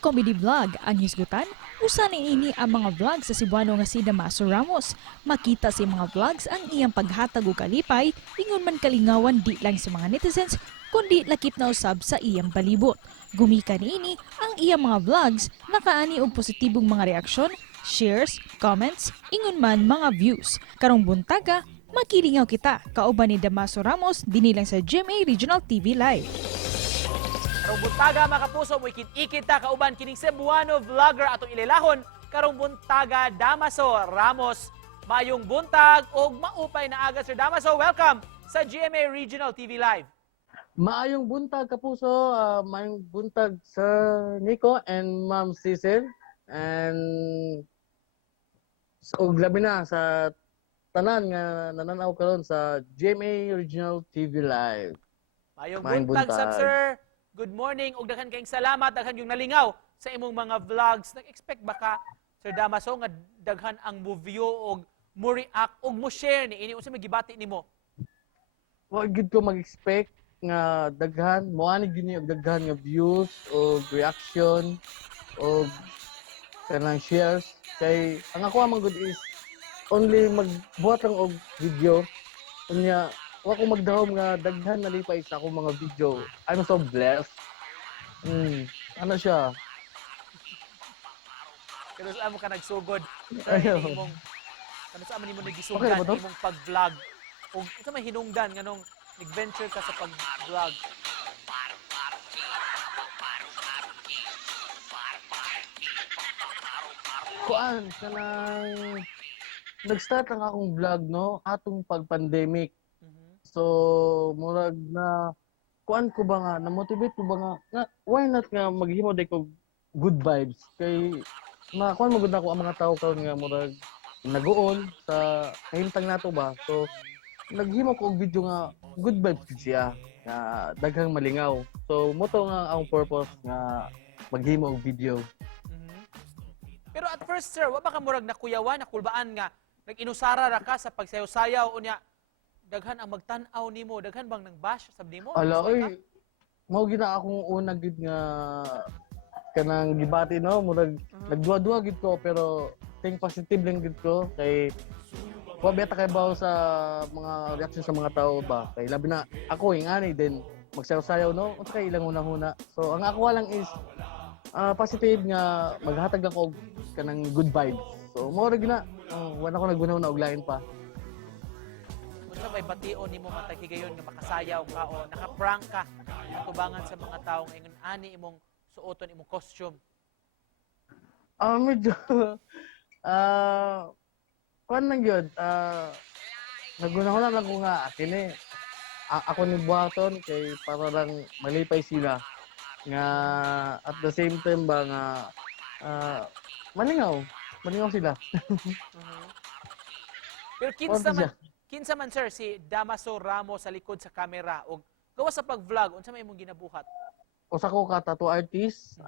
comedy vlog ang hisgutan. Usa niini ang mga vlog sa Cebuano nga si Damaso Ramos. Makita sa mga vlogs ang iyang paghatag og kalipay, ingon man kalingawan di lang sa mga netizens, kundi lakip na usab sa iyang palibot. Gumika niini ang iyang mga vlogs nakaani og positibong mga reaksyon, shares, comments, ingon man mga views. Karong buntaga, makilingaw kita kauban ni Damaso Ramos dinhi lang sa GMA Regional TV Live. Karong buntaga mga kapuso, mo ikit-ikit ta kauban kining Cebuano vlogger atong ililahon. Karong buntaga Damaso Ramos. Mayong buntag og maupay na aga Sir Damaso. Welcome sa GMA Regional TV Live. Maayong buntag kapuso, maayong buntag Sir Nico and Ma'am Cecil. And so, labi na sa tanan nga nananaw karon sa GMA Regional TV Live. Mayong Maayong buntag buntag. sab sir. Good morning og daghan kayong salamat, daghan yung nalingaw sa imong mga vlogs. Nag-expect baka Sir Damaso nga daghan ang mo view og mo react og mo share ni ini unsa may gibati nimo? Wa gid ko mag-expect nga daghan, moani gini og daghan nga views o reaction o kanang shares kay ang ako man good is only magbuhat lang og video unya wa ko magdahom nga daghan nalipay sa akong mga video. I'm so blessed. Ano siya? Pero saan mo ka nagsugod? Ayaw. Ini imong ano sa man nimo Okay nagisugdan ba to? imong pag-vlog? Og unsa may hinungdan nganong nag-venture ka sa pag-vlog? Kuan kanang nag-start lang akong vlog no atong pag-pandemic. So murag na kuan ko ba nga na-motivate ko ba nga why not nga maghimo day ko good vibes kay kuan magud ako ang mga tao karon nga murag naguol sa kahimtang nato ba. So naghimo ko og video nga good vibes gid siya nga daghang malingaw. So mo to nga ang purpose nga maghimo og video. Pero at first sir, wa ba ka murag nakuyawan, nakulbaan nga nag-inusara ra ka sa pagsayaw-sayaw unya daghan ang magtan-aw nimo, daghan bang nang bash sab nimo? Ala oy, mao gina akong una gid nga kanang gibati no, murag nagduwa-duwa gid ko pero think positive lang gid ko kay wa beta kay bawo sa mga reaction sa mga tao ba. Kay labi na ako ingani din magsayaw-sayaw no, unsa kay ilang una-una. So ang ako lang is positive nga maghatag lang ko og kanang good vibes. So mao ra gina, wala ko naguna og lain pa. Unsa may bation nimo matag higayon nga makasayaw ka o naka-prank ka tubangan sa mga tawo nga ingon ani imong suoton imong costume? Medyo kuan lang yun. Naguna-una lang ko nga kini ako ni buhaton kay para lang malipay sila nga at the same time ba nga malingaw sila. Pero Ano kinsa man sir si Damaso Ramos sa likod sa camera og gawa sa pag-vlog unsa may imong ginabuhat? Usa ko ka tattoo artist,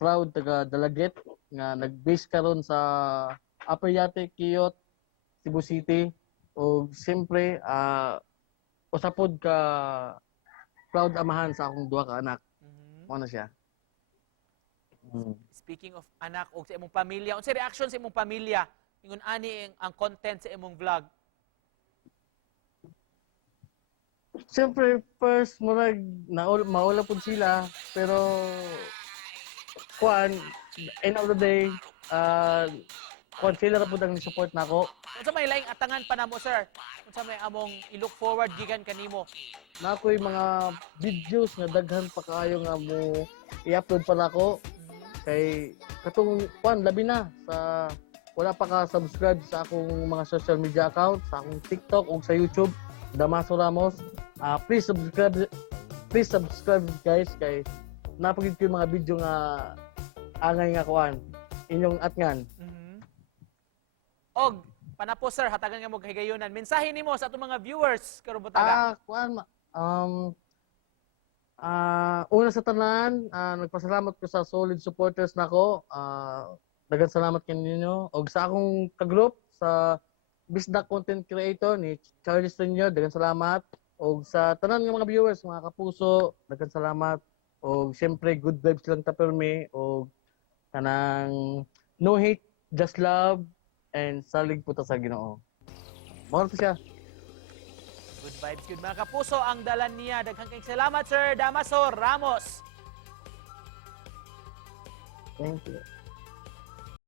proud taga Dalaget nga nag-base karon sa Upper Yate, Kiyot, Cebu City. O siyempre, usa pod ka proud amahan sa akong duha ka anak. Mo na siya. Speaking of anak og sa imong pamilya, unsa reaction sa imong pamilya ingon ani ang content sa imong vlog? Siyempre, first, murag, maula po sila, pero, kuan, end of the day, kuan, sila na po ang support na ako. Unsa may laing atangan pa namo sir? Unsa may among i-look forward gikan kanimo? Na ako'y mga videos nga daghan pa kayo nga mo i-upload pa na ako. Kay, katong, kuan, labi na, sa, wala pa ka-subscribe sa akong mga social media account, sa akong TikTok o sa YouTube, Damaso Ramos. Please subscribe guys kay napagid ko yung mga video nga angay nga kuan inyong atngan. Og panapo sir hatagan nga mo kahigayonan. Mensahe nimo sa atong mga viewers karon butaga. Kuan una sa tanan, nagpasalamat ko sa solid supporters nako. Daghang salamat kaninyo og sa akong ka-group sa Bisdak Content Creator ni Charles Senior, daghang salamat. O sa tanan ng mga viewers, mga kapuso, daghang salamat. O siyempre good vibes lang ta permi o kanang no hate, just love and salig po ta sa Ginoo. Mao to siya. Good vibes, good mga kapuso ang dalan niya. Daghang kayong salamat Sir Damaso Ramos. Thank you.